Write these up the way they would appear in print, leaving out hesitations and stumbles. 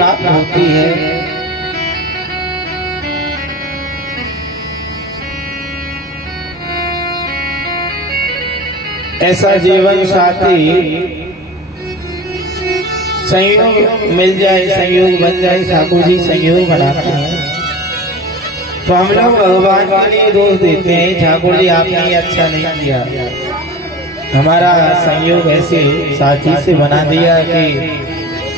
प्राप्त होती है। ऐसा जीवन साथी संयोग मिल जाए, संयोग बन जाए, ठाकुर जी संयोग बनाते हैं। तो हम लोग भगवान के लिए दोष देते हैं, ठाकुर जी आपने ये अच्छा नहीं किया, हमारा संयोग ऐसे साथी से बना दिया कि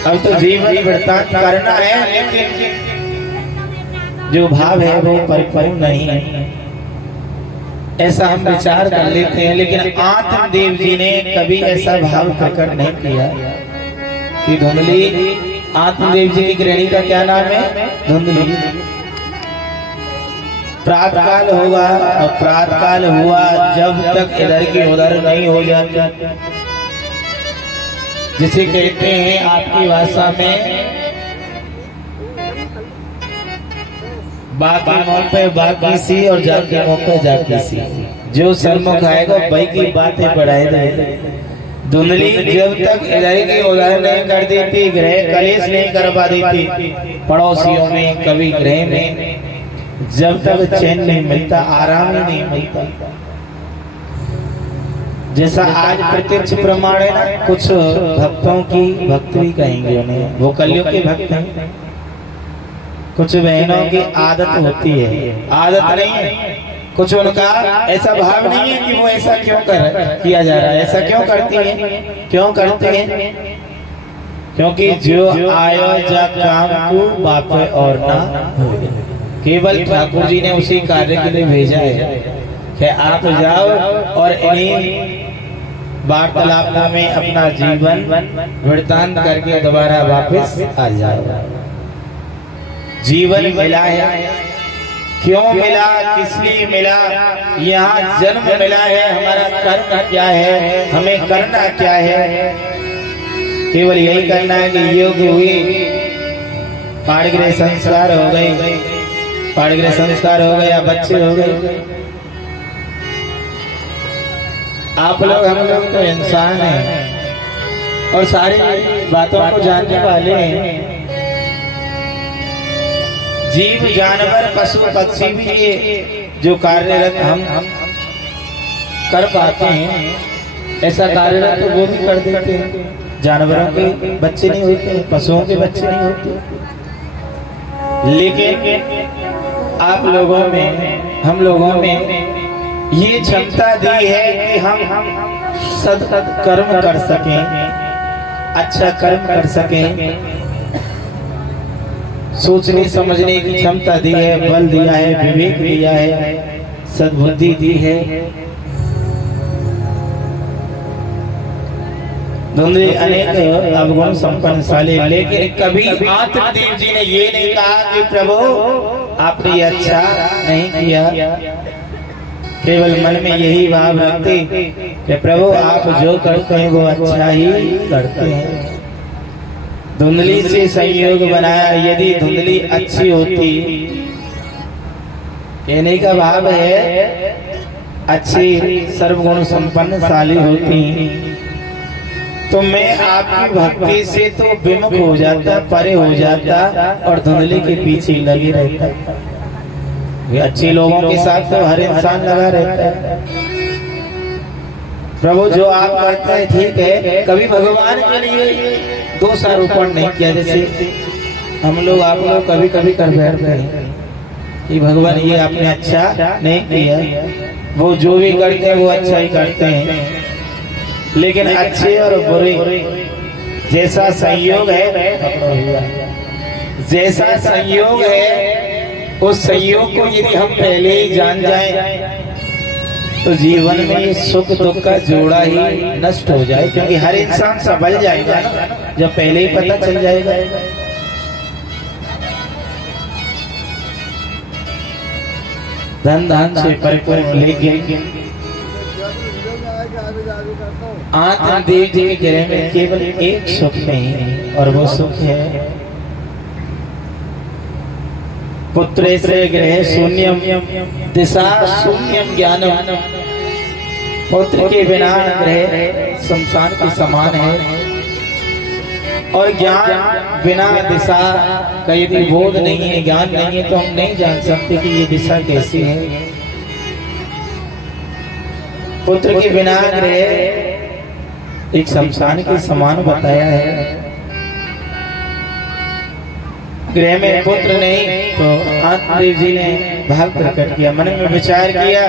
अब तो जीवन वृतांत करना है, लेकिन जो भाव है वो परिपूर्ण नहीं है, ऐसा हम विचार कर लेते हैं। लेकिन आत्मदेव जी ने कभी ऐसा भाव प्रकट नहीं किया कि धुंधली, आत्मदेव जी की गृहिणी का क्या नाम है? धुंधली। प्रातःकाल होगा और प्रातःकाल हुआ जब तक इधर की उधर नहीं हो जाती, जिसे कहते हैं आपकी भाषा में बाकी मुंह पे बाकी सी और जाके मुंह पे जाकी सी, जो सरमुख आएगा वही की बातें बढ़ाए दे। धुंधली जब तक इधर की उधर नहीं कर देती, गृह कलेश नहीं करवा देती, पड़ोसियों में कभी गृह में, जब तक चैन नहीं मिलता, आराम ही नहीं मिलता। जैसा आज प्रत्यक्ष प्रमाण है ना, कुछ भक्तों की भक्ति भी कहेंगे उन्हें, वो कलयुग के भक्त हैं। कुछ बहनों की आदत होती है, आदत नहीं है, कुछ उनका ऐसा भाव नहीं है कि वो ऐसा क्यों किया जा रहा है, ऐसा क्यों करती हैं, क्यों करते हैं? क्योंकि जो आयो जा काम को बाप और ना हो, केवल ठाकुर जी ने उसी कार्य के लिए भेजा है कि आप जाओ और इन्हीं वार्तालाप में अपना जीवन वृतांत करके दोबारा वापस आ जाओ। जीवन मिला है, क्यों मिला, किस लिए मिला, यहाँ जन्म मिला है, हमारा कर्म क्या है, हमें करना क्या है? केवल यही करना है कि योग हुई, पाणिग्रह संस्कार हो गए, पाणिग्रह संस्कार हो गया, बच्चे हो गए। आप लोग, हम लोग तो इंसान हैं और सारी बातों को जानने वाले हैं। जीव जानवर पशु पक्षी भी ये जो कार्यरत हम कर पाते हैं, ऐसा कार्यरत तो वो भी कर देते हैं। जानवरों के बच्चे नहीं होते, पशुओं के बच्चे नहीं होते, लेकिन आप लोगों में, हम लोगों में ये क्षमता दी है कि हम सत्कर्म कर सकें, अच्छा कर्म कर सकें। सोचने समझने की क्षमता दी है, बल दिया है, विवेक दिया है, सद्बुद्धि दी है। धुंधली अनेक अवगुण संपन्नशाली, लेकिन कभी आत्मदेव जी ने ये नहीं कहा कि प्रभु आपने ये अच्छा नहीं किया। केवल मन में यही भाव रखते कि प्रभु आप जो करते हैं वो अच्छा ही करते हैं। धुंधली से संयोग बनाया, यदि धुंधली अच्छी होती, कहने का भाव है अच्छी सर्वगुण संपन्नशाली होती, तो मैं आपकी भक्ति से तो विमुख हो जाता, परे हो जाता और धुंधली के पीछे लगे रहता। ये अच्छे लोगों के साथ तो हर इंसान लगा रहता है। प्रभु जो आप करते हैं ठीक है, कभी भगवान के लिए दोषारोपण नहीं किया। जैसे हम लोग, आप लोग कभी कभी कर बैठते हैं कि भगवान ये आपने अच्छा नहीं किया, वो जो भी करते हैं वो अच्छा ही करते हैं, लेकिन अच्छे और बुरे जैसा संयोग है, जैसा संयोग है उस संयोग को यदि हम पहले ही जान जाएं तो जीवन में सुख दुख का जोड़ा ही नष्ट हो जाए, क्योंकि हर इंसान संभल जाएगा जब पहले ही पता चल जाएगा। धन धान से परिपूर्ण, लेकिन आत्मदेव जी के गृह में केवल एक सुख नहीं, और वो सुख है पुत्रे से गृह शून्यम दिशा शून्यम ज्ञानम। पुत्र के बिना गृह शमशान के समान है, और ज्ञान बिना दिशा का यदि बोध नहीं है, ज्ञान नहीं है, तो हम नहीं जान सकते कि ये दिशा कैसी है। पुत्र के बिना गृह एक शमशान के समान बताया है। गृह में पुत्र नहीं तो आत्मदेव जी ने भाव प्रकट किया, मन में विचार किया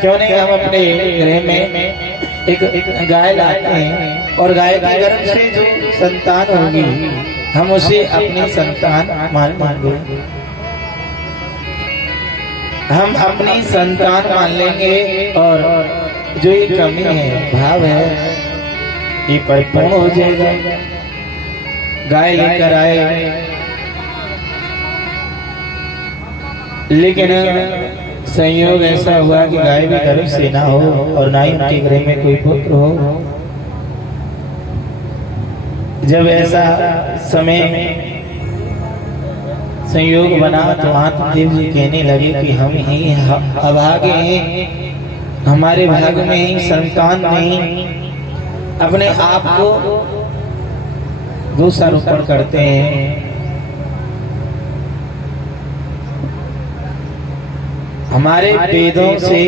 क्यों नहीं हम अपने गृह में एक गाय लाते हैं और गाय के गर्भ से जो संतान होगी हम उसे अपनी संतान मान लेंगे, हम अपनी संतान मान लेंगे और जो ये कमी है, भाव है, ये परिपूर्ण हो जाएगा। गाय लेकर आए, लेकिन संयोग ऐसा हुआ कि गाय भी गर्भ से ना हो और ना ही उनके गृह में कोई पुत्र हो। जब ऐसा समय संयोग बना तो आत्मदेव जी कहने लगे कि हम ही अभागे हैं, हमारे भाग में ही संतान नहीं। अपने आप को दोषारोपण करते हैं। हमारे वेदों से,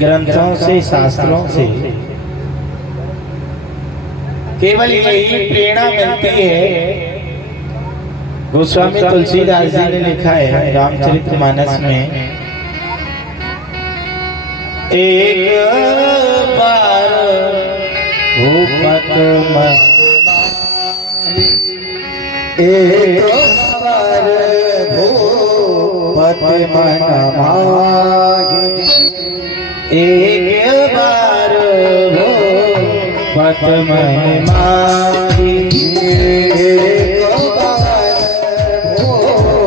ग्रंथों से, शास्त्रों से केवल यही प्रेरणा मिलती है। गोस्वामी तुलसीदास जी ने लिखा है रामचरितमानस में, एक बार भूपत एक बार भूपत मन मागे, एक बार भूपत मन मागे, एक बार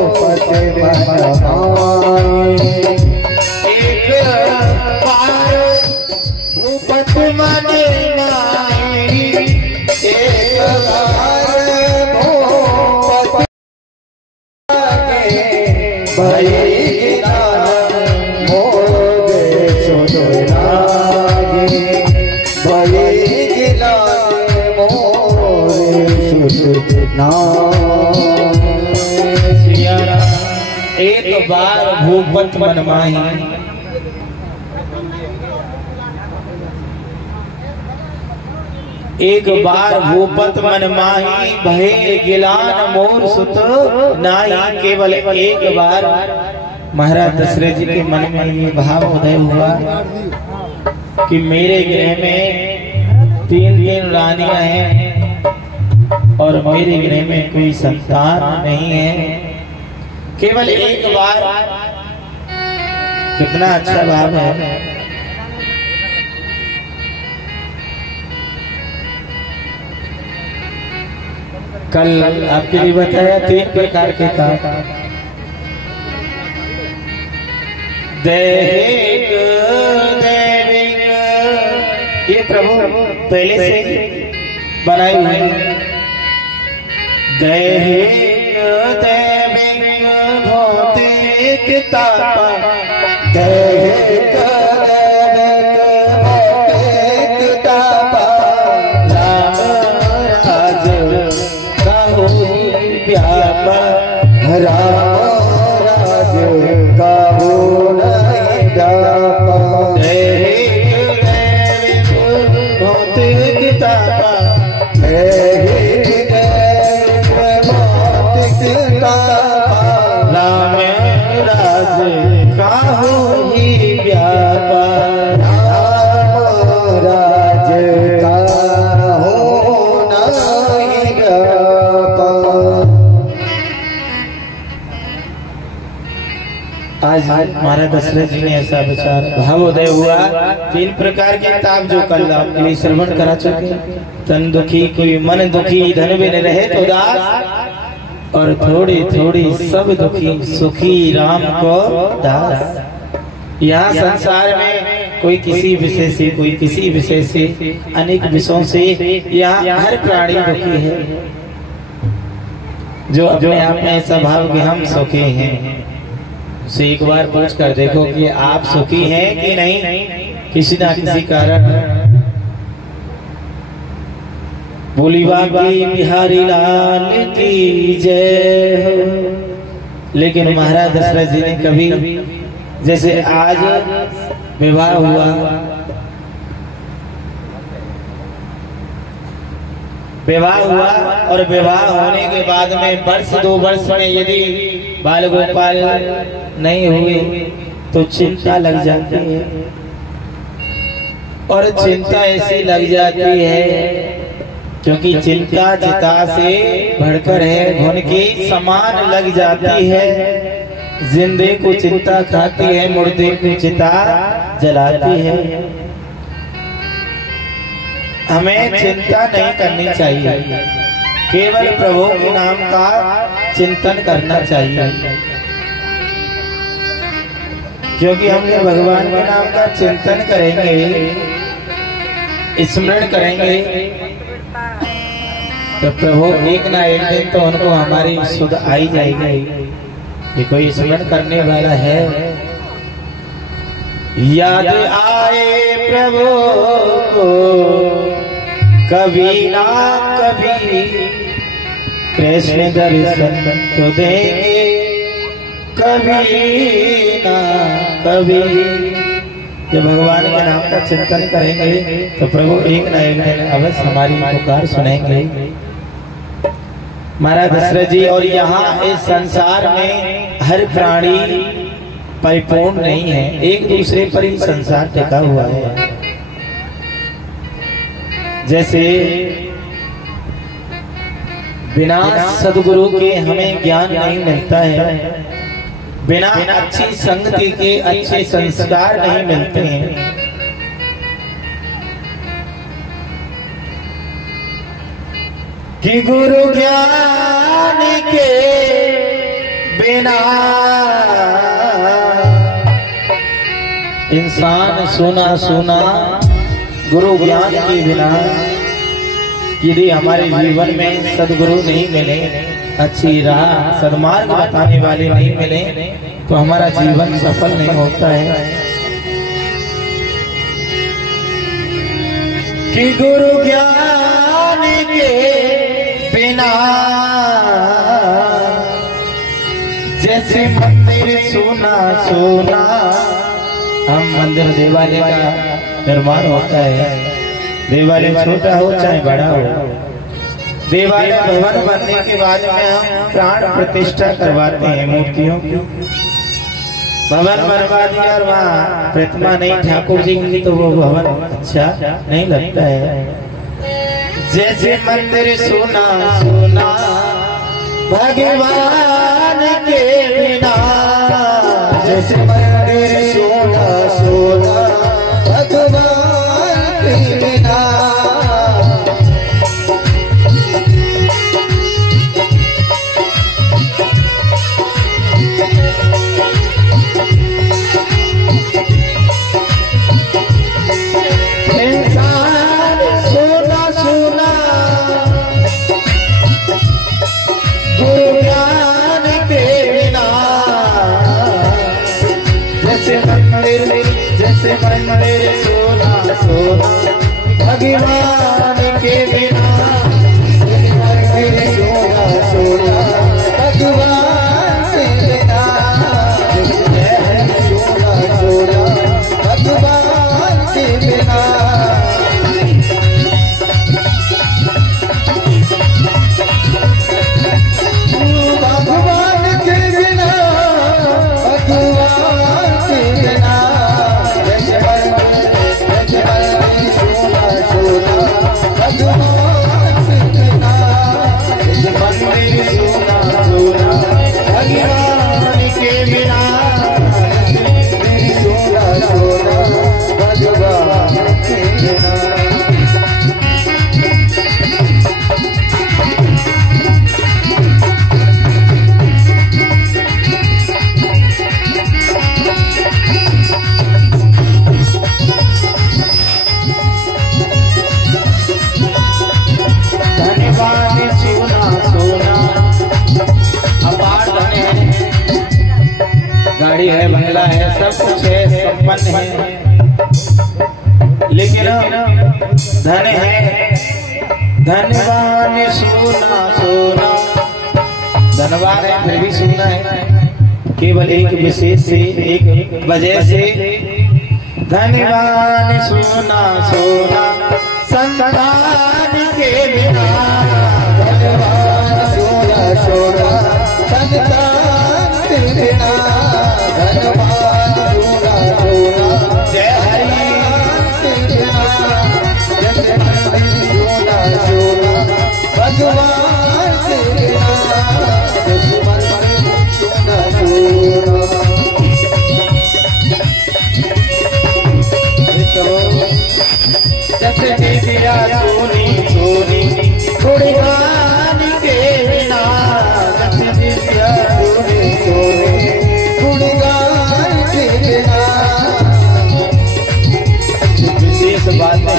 भूपत मन मागे, एक बार भूपत मन मागे, एक बार भूपत एक बार भूपत मन माही, एक बार भूपत मन माही, भये गिलान मोर सुत नाही। केवल एक बार महाराज दशरथ जी के मन में ये भाव उदय हुआ कि मेरे गृह में 3 रानियां हैं और मेरे गृह में कोई संतान नहीं है। केवल एक बार, कितना अच्छा भाव है। कल आपके लिए बताया 3 प्रकार के ताप, दैहिक, दैविक, ये प्रभु पहले से बनाए हुए हैं। दैहिक, दैविक, भौतिक ताप, दैहिक, दैविक, भौतिक ताप, राम राज का हो नहीं जापा, दैहिक, दैविक, भौतिक तापा, दैहिक, दैविक, भौतिक तापा, राम राज का हो ही व्यापा, राम राज का हो नहीं व्यापा। आज महाराज दशरथ जी ने ऐसा विचार भावोदय हुआ। 3 प्रकार के ताप जो कल आपके लिए श्रवण करा चुके, तन दुखी कोई मन दुखी, धन बिन रहे तो दास, और थोड़ी थोड़ी सब दुखी, सुखी राम को दास। यहाँ संसार में कोई किसी विषय से, कोई किसी विषय से, अनेक विषयों से यहाँ हर प्राणी दुखी है। जो अपने आप में ऐसा भाव कि हम सुखी हैं, से एक बार पूछ कर देखो कि आप सुखी हैं कि नहीं। किसी ना किसी कारण बोली बाकी बिहारी लाल की जय हो। लेकिन महाराज दशरथ जी ने कभी, जैसे आज विवाह हुआ, और विवाह होने के बाद में वर्ष 2 वर्ष में यदि बाल गोपाल नहीं हुए तो चिंता लग जाती है, और चिंता ऐसी लग जाती है क्योंकि चिंता चिता से बढ़कर है, घुन की समान लग जाती है। जिंदे को चिंता खाती है, मुर्दे को चिता जलाती है। हमें चिंता नहीं करनी चाहिए, केवल प्रभु के नाम का चिंतन करना चाहिए, क्योंकि हम ये भगवान के नाम का चिंतन करेंगे, स्मरण करेंगे, तो प्रभु एक ना एक दिन तो उनको हमारी सुध आई जाएगी। ये कोई स्मरण करने वाला है। याद आए प्रभु को कभी ना कभी, कृष्ण दर्शन तो देंगे कभी ना कभी। जब भगवान के नाम का चिंतन करेंगे तो प्रभु एक ना एक दिन अवश्य हमारी पुकार सुनेंगे। महाराज दशरथ जी, और यहाँ इस संसार में हर प्राणी परिपूर्ण नहीं है, एक दूसरे पर ही संसार टिका हुआ है। जैसे बिना सदगुरु के हमें ज्ञान नहीं मिलता है, बिना अच्छी संगति के अच्छे संस्कार नहीं मिलते हैं। कि गुरु ज्ञान के बिना इंसान सुना सुना, गुरु ज्ञान के बिना यदि हमारे जीवन में सदगुरु नहीं मिले, अच्छी राह सन्मार्ग बताने वाले नहीं मिले, तो हमारा जीवन सफल नहीं होता है। कि गुरु ज्ञान के बिना जैसे मंदिर सोना सोना, हम मंदिर देवालय का निर्माण होता है, देवालय छोटा हो चाहे बड़ा हो, देवालय भवन बनने के बाद में हम प्राण प्रतिष्ठा करवाते हैं मूर्तियों की। भवन बनवा दिया और वहाँ प्रतिमा नहीं ठाकुर जी की, तो वो भवन अच्छा नहीं लगता है। जैसे मंदिर सोना सोना भगवान के बिना, जैसे मंदिर सोना सोना भगवान के बिना। जैसे मंदिर सोना सोना भगवान के बिना, मंदिर सोना सोना भगवान के बिना, सोना सोना भगवान के बिना। भगवान के बिना, भगवान के बिना, गाड़ी है, बंगला है, सब कुछ है, संपन्न है, लेकिन धन है धनवान सोना सोना, धनवान है फिर भी सोना है, केवल एक विशेष से, एक वजह से। धनवान सोना सोना संतान के बिना, धनवान सोना सोना संतान के बिना, धनवान सोना सोना जय हरि के बिना, जैसे सोना सोना भगवान के बिना, दुश्मन सोना सोना। जैसे दिया सोनी सोनी गुणगान के बिना, जैसे दिया सोनी सोनी गुणगान के बिना। विशेष बात है,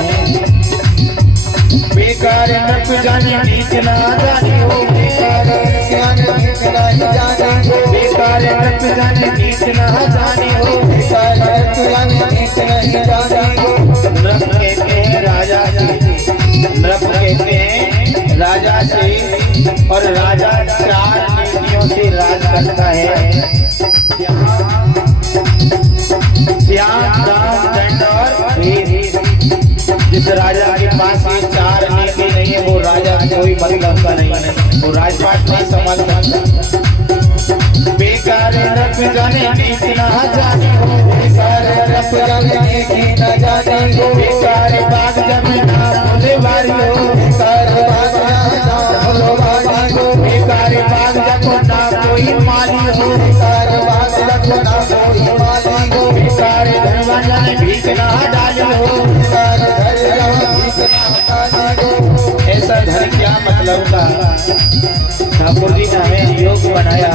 बेकार नप जाने नीच ना जाने हो, बेकार ज्ञान नीच नहीं जाने हो, बेकार नप जाने नीच ना जाने हो, बेकार ज्ञान नीच नहीं जाने हो। नृप कहते हैं राजा से, नृप कहते हैं राजा से, और राजा 4 नीतियों से राज करता है। श्याम दाम दंड और भेद। जिस राजा के पास ये 4 नीति नहीं है वो राजा कोई मतलब का नहीं है, वो राजपाट नहीं संभाल सकता। बेकार नप जाने नीच ना जाने हो, बेकार नप जाने नीच ना जाने हो, बेकार बाग जमीना बोले वारी हो, बेकार बाग जमीना बोले वारी हो, बेकार बाग जको ना कोई माली हो, बेकार बाग जको ना कोई माली हो, बेकार धनवान जाने भीख ना डाली हो, बेकार धन जाने भीख ना डाली हो। ऐसा धन क्या मतलब का? ठाकुर जी ने हमें योग्य बनाया,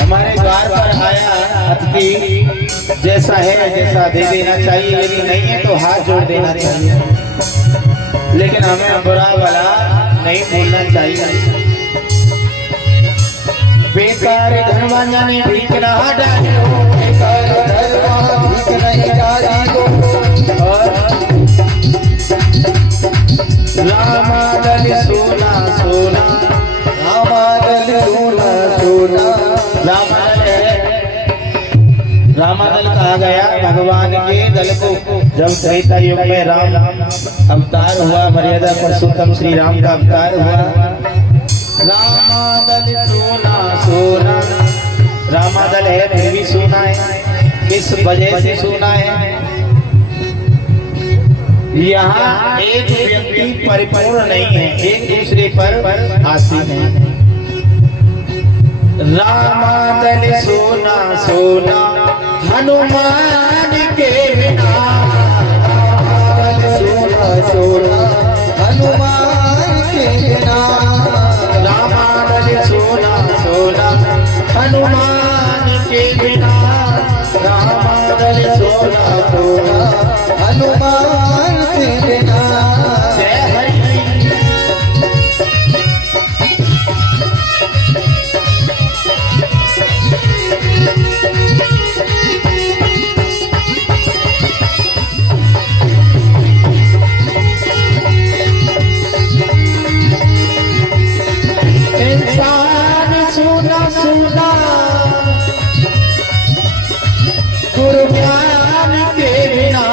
हमारे द्वार पर आया, अतिथि जैसा है जैसा दे देना चाहिए, यदि नहीं है तो हाथ जोड़ देना चाहिए, लेकिन हमें बुरा भला नहीं बोलना चाहिए। बेकार धनवान जाने भीख ना डाली हो, बेकार धन भीख नहीं डाली हो, रामादल सोना सोना, रामादल सोना सोना। रामादल है, रामादल कहा गया भगवान के दल को। जब त्रेता युग में राम अवतार हुआ, मर्यादा पुरुषोत्तम श्री राम का अवतार हुआ। रामादल सोना सोना, रामादल है फिर भी सोना है। किस वजह से सोना है? यहाँ एक व्यक्ति परिपूर्ण नहीं है, एक दूसरे पर आसीन है। रामादल सोना सोना हनुमान के बिना, रामादल सोना सोना हनुमान के बिना, रामादल सोना सोना हनुमान के बिना, रामादल सोना सोना हनुमान के बिना। जय हरि। इंसान सुना सुना गुरु ज्ञान के बिना,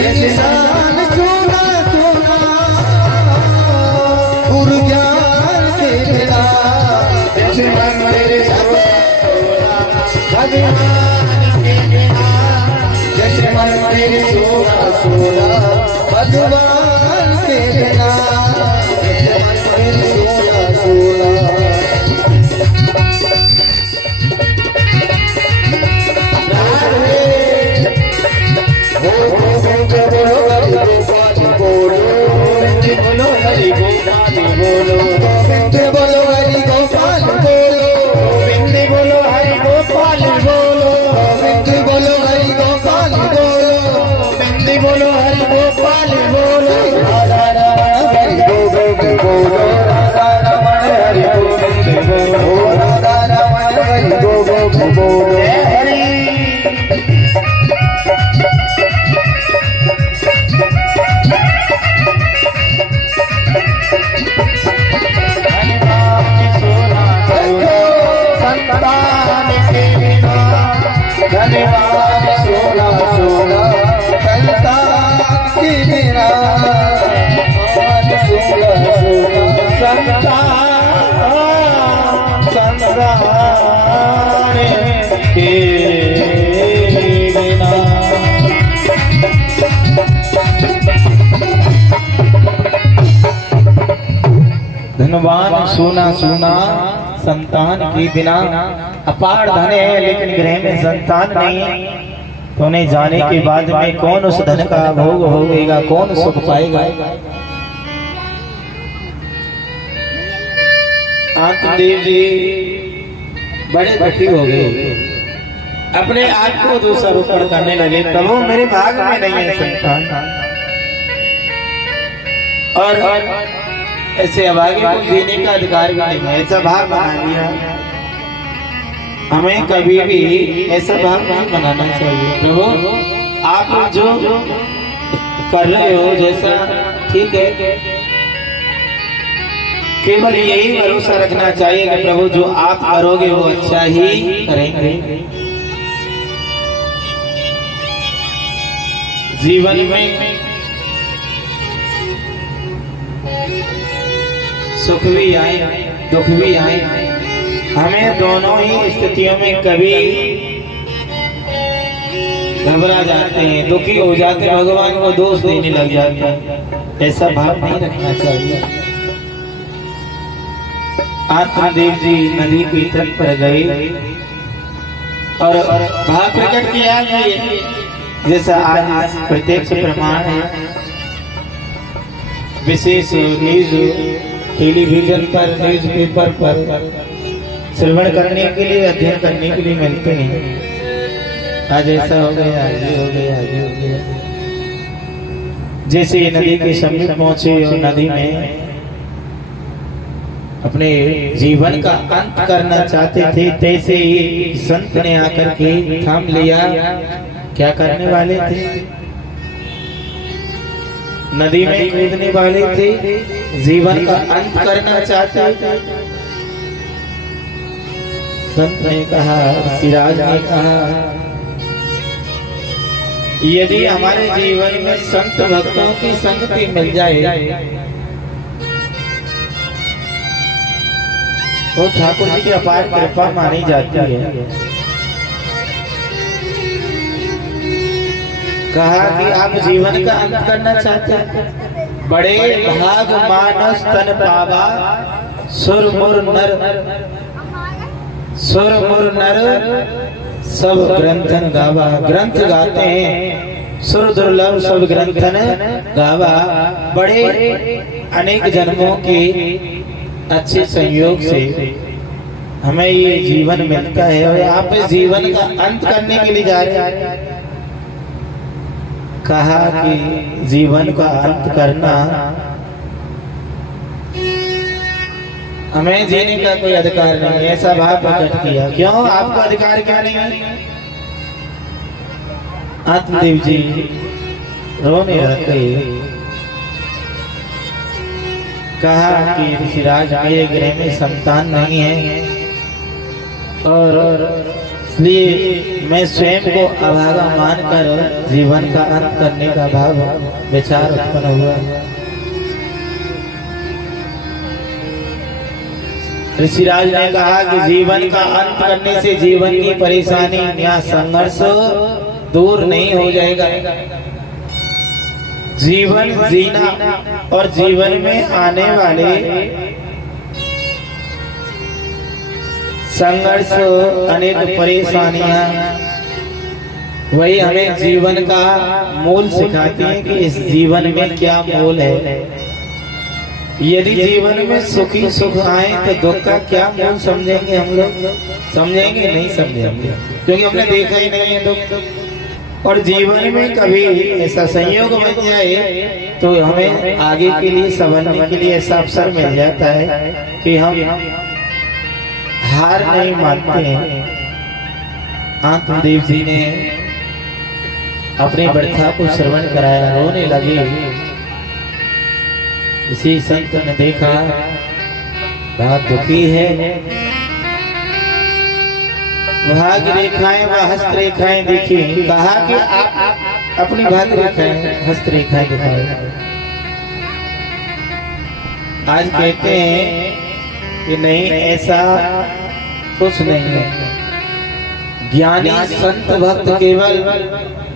इंसान सुना सुना गुरु ज्ञान के बिना, जैसे मंदिर सोना भगवान के बिना, जैसे मंदिर सोना सोना भगवान के बिना, जैसे मंदिर सोना सोना। बोलो हरि गोपाल बोलो, गोविंद बोलो हरि गोपाल बोलो, गोविंद बोलो हरि गोपाल बोलो, गोविंद बोलो हरि गोपाल बोलो, गोविंद बोलो हरि गोपाल बोलो, राधा राधा हरि गोविंद बोलो, राधा के बिना। धनवान सोना सोना संतान के बिना। अपार धन है लेकिन गृह में संतान नहीं है, तो उन्हें जाने के बाद में कौन उस धन का भोग भोगेगा, कौन सुख पाएगा। आत्मदेव जी बड़े दुखी हो गए, अपने आप को दोषारोपण करने लगे। तब वो मेरे भाग में नहीं है संतान, और ऐसे अभागे को देने का अधिकार भी नहीं है, ऐसा भाव बना लिया। हमें कभी भी ऐसा भाव नहीं बनाना चाहिए। प्रभु आप जो कर रहे हो जैसा ठीक है, केवल यही भरोसा रखना चाहिए कि प्रभु जो आप करोगे वो अच्छा ही करेंगे। जीवन में सुख भी आए दुख भी आए, हमें दोनों ही स्थितियों में कभी घबरा जाते हैं, दुखी हो जाते हैं, भगवान को दोष देने लग जाते हैं। ऐसा भाव नहीं रखना चाहिए। आत्मदेव जी नदी के तट पर गए और भाव प्रकट किया, जैसा आज प्रत्यक्ष प्रमाण है। विशेष न्यूज टेलीविजन पर, न्यूज पेपर पर श्रवण करने के लिए, अध्ययन करने के लिए मिलते हैं। आज ऐसा हो गया, आज हो गया, आज हो गया। जैसे नदी के समीप पहुंचे और नदी में अपने जीवन का अंत करना चाहते थे, तैसे ही संत ने आकर के थाम लिया। क्या करने वाले थे? नदी में कूदने वाले थे, जीवन का अंत करना चाहते थे। संत ने कहा, सिराज ने कहा, यदि हमारे जीवन में संत भक्तों की संगति मिल जाए तो ठाकुर जी की अपार कृपा मानी जाती है। कहा कि आप जीवन का अंत करना चाहते हैं, बड़े भाग मानस तन पावा, सुर मुर नर सब ग्रंथन गावा। ग्रंथ गाते हैं, सुर दुर्लभ सब ग्रंथन गावा। बड़े अनेक जन्मों के अच्छे संयोग से हमें ये जीवन मिलता है, और आप इस जीवन का अंत करने के लिए जा रहे हैं। कहा कि जीवन का अंत करना हमें जीने का कोई अधिकार नहीं है, ऐसा भाव प्रकट किया। क्यों? आपको अधिकार क्या नहीं है? आत्मदेव जी रोने लगे। कहा कि ऋषिराज मेरे गृह में संतान नहीं है, और इसलिए मैं स्वयं को अभागा मानकर जीवन का अंत करने का भाव विचार उत्पन्न हुआ। ऋषिराज ने कहा कि जीवन का अंत करने से जीवन की परेशानी या संघर्ष दूर नहीं हो जाएगा। जीवन जीना और जीवन में आने वाले संघर्ष, अनेक परेशानियां, वही हमें जीवन का मूल सिखाती है कि इस जीवन में क्या मूल है। यदि जीवन में सुखी सुख आए तो दुख का क्या मूल समझेंगे हम लोग? समझेंगे नहीं, समझेंगे, क्योंकि हमने देखा ही नहीं है दुख। और जीवन में कभी ऐसा संयोग बन जाए तो हमें आगे के लिए संभलने के लिए ऐसा अवसर मिल जाता है कि हम हार नहीं मानते हैं। आत्मदेव जी ने अपनी व्यथा को श्रवण कराया, रोने लगे। इसी संत ने देखा बहुत दुखी है, भाग्य रेखाएं व हस्त रेखाएं देखी। कहा कि आप अपनी भाग्य रेखाएं हस्त रेखाएं दिखाए। आज कहते हैं कि नहीं, ऐसा कुछ नहीं है। ज्ञानी संत भक्त केवल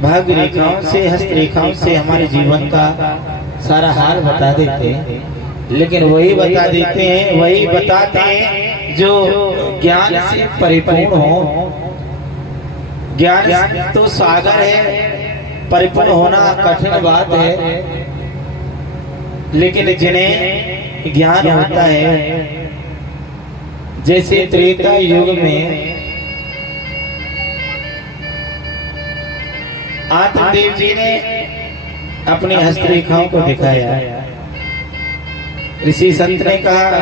भाग रेखाओं से, हस्त रेखाओं से हमारे जीवन का सारा हाल बता देते हैं, लेकिन वही बता देते हैं, वही बताते हैं जो ज्ञान से परिपूर्ण हो। ज्ञान तो सागर है, परिपूर्ण होना कठिन बात है, लेकिन जिन्हें ज्ञान होता है, जैसे त्रेता युग में आत्मदेव जी ने अपनी हस्तरेखाओं को दिखाया। ऋषि संत ने कहा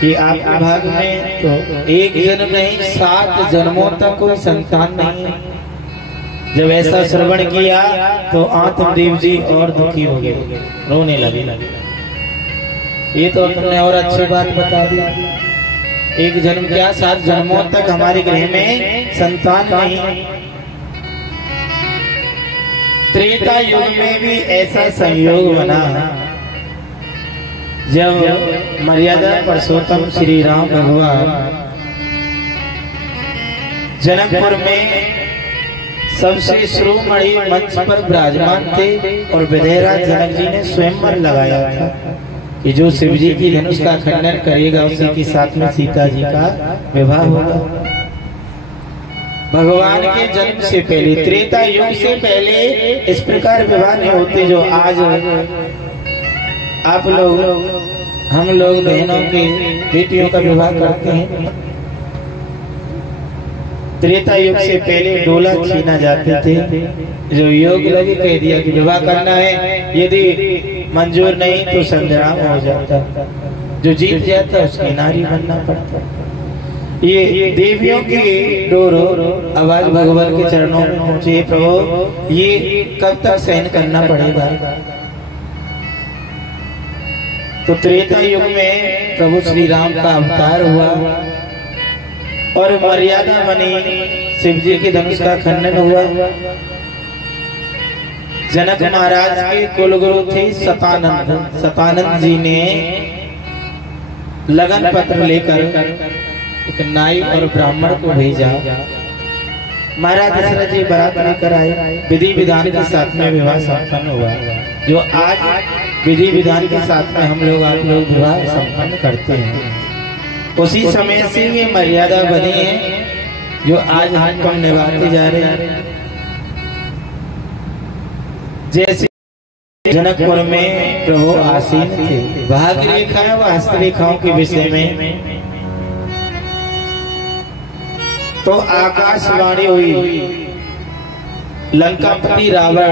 कि आपके भाग में तो एक जन्म नहीं 7 जन्मों तक कोई संतान नहीं है। जब ऐसा श्रवण किया तो आत्मदेव जी और दुखी हो गए, रोने लगे। ये तो अपने और अच्छी बात बता दी, एक जन्म क्या 7 जन्मों तक हमारे गृह में संतान नहीं। त्रेता युग में भी ऐसा संयोग बना जब मर्यादा पुरुषोत्तम श्री राम भगवान जनकपुर में सबसे शिरोमणि मंच पर विराजमान थे और विधेयराज जनक जी ने स्वयंवर लगाया था कि जो शिव जी की धनुष का खंडन करेगा उसी के साथ में सीता जी का विवाह होगा। भगवान के जन्म से पहले, त्रेता युग से पहले इस प्रकार विवाह नहीं होते जो आज आप लोग, हम लोग बहनों के बेटियों का विवाह करते हैं। त्रेता युग से पहले डोला छीना जाते थे, जो योग लगे कह दिया कि विवाह करना है, यदि मंजूर नहीं तो संग्राम हो जाता, जो जीत जाता उसकी नारी बनना पड़ता। ये देवियों की डोरो आवाज भगवान के चरणों में पहुंची, प्रभु ये कब तक सहन करना पड़ेगा। तो त्रेता युग में प्रभु श्री राम का अवतार हुआ और मर्यादा बनी, शिव जी के धनुष का खंडन हुआ। जनक महाराज के कुलगुरु थे सतानंद। सतानंद जी ने लगन पत्र लेकर एक नाई और ब्राह्मण को भेजा। महाराज दशरथ जी बारात लेकर आए, विधि विधान के साथ में विवाह संपन्न हुआ। जो आज विधि विधान के साथ में हम लोग आप लोग विवाह संपन्न करते हैं, उसी समय से ये मर्यादा बनी है जो आज हम निभाते जा रहे हैं। जैसे जनकपुर में प्रभु आसीन थे, भाग रेखा व हस्तरेखाओं के विषय में तो आकाशवाणी हुई। लंकापति रावण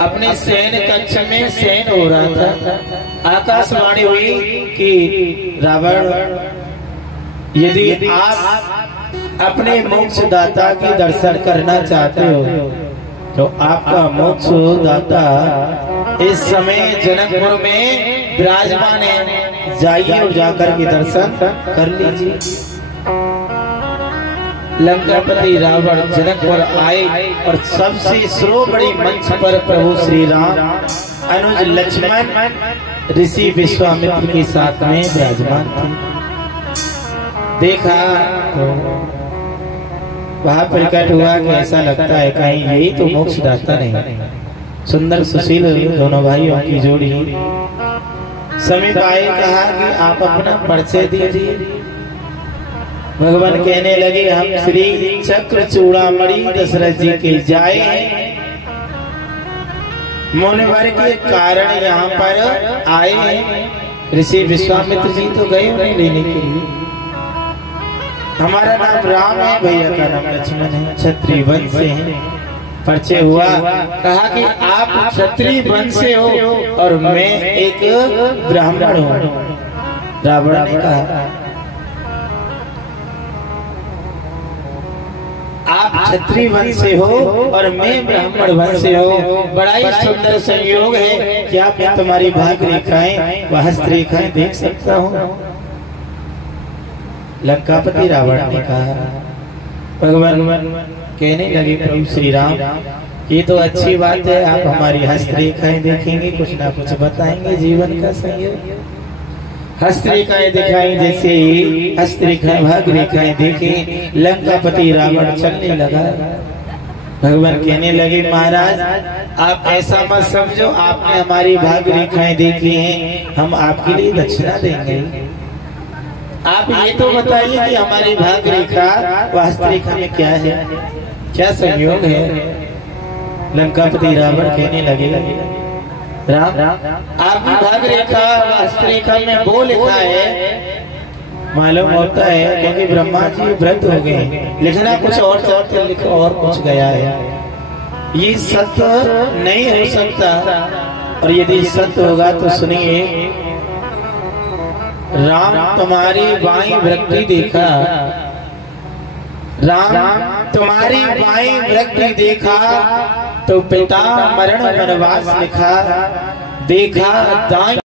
अपने सैन्य कक्ष में शयन हो रहा था। आकाशवाणी हुई कि रावण, यदि आप अपने मोक्षदाता के दर्शन करना चाहते हो तो आपका मोक्षदाता इस समय जनकपुर में विराजमान है, जाइए और जाकर के दर्शन कर लीजिए। लंकापति रावण जनकपुर आए और सबसे शिरोमणि मंच पर प्रभु श्री राम अनुज लक्ष्मण ऋषि विश्वामित्र के साथ में विराजमान थे। देखा तो वहां प्रकट हुआ कि ऐसा लगता है कहीं यही तो मोक्षदाता नहीं। सुंदर सुशील दोनों भाइयों की जोड़ी समीप आए, कहा कि आप अपना परिचय दीजिए। भगवान कहने लगे, हम श्री चक्र चूड़ामणि दशरथ जी के जाए मुनिवर के कारण यहाँ पर आए। ऋषि विश्वामित्र जी तो गए उन्हें लेने के लिए। हमारा नाम राम है, भैया का नाम लक्ष्मण है, क्षत्रिय वंश से है। परिचय हुआ, कहा कि आप क्षत्रिय वंश से हो और मैं एक ब्राह्मण हूँ। रावण ने कहा, आप क्षत्रिय वंश से हो और मैं ब्राह्मण वंश से हो, बड़ा ही सुंदर संयोग है। क्या मैं तुम्हारी भाग रेखाएं व हस्तरेखाएं देख सकता हूँ? लंकापति रावण ने कहा। भगवान कहने लगे, प्रभु श्री राम ये तो अच्छी बात है, आप हमारी हस्तरेखाएं देखेंगे, कुछ ना कुछ बताएंगे जीवन का संयोग। हस्तरेखाएं दिखाई, जैसे हस्तरेखाएं भाग रेखाएं देखे लंकापति रावण चलने लगा। भगवान कहने लगे महाराज आप ऐसा मत समझो, आपने हमारी भाग रेखाएं देखी हैं, हम आपके लिए दक्षिणा देंगे। आप ये तो बताइए कि हमारी भाग रेखा वास्तरेखा में क्या है, क्या संयोग है। लंकापति रावण कहने लगे राम आपकी भाग रेखा वास्तरेखा में वो लिखा है, मालूम होता है क्योंकि ब्रह्मा जी व्रत हो गए, लिखना कुछ और तो लिखो और कुछ गया है। ये सत्य नहीं हो सकता, और यदि सत्य होगा तो सुनिए, राम तुम्हारी बाईं वृत्ति देखा, राम तुम्हारी बाईं वृत्ति देखा तो पिता मरण वनवास लिखा, देखा दाईं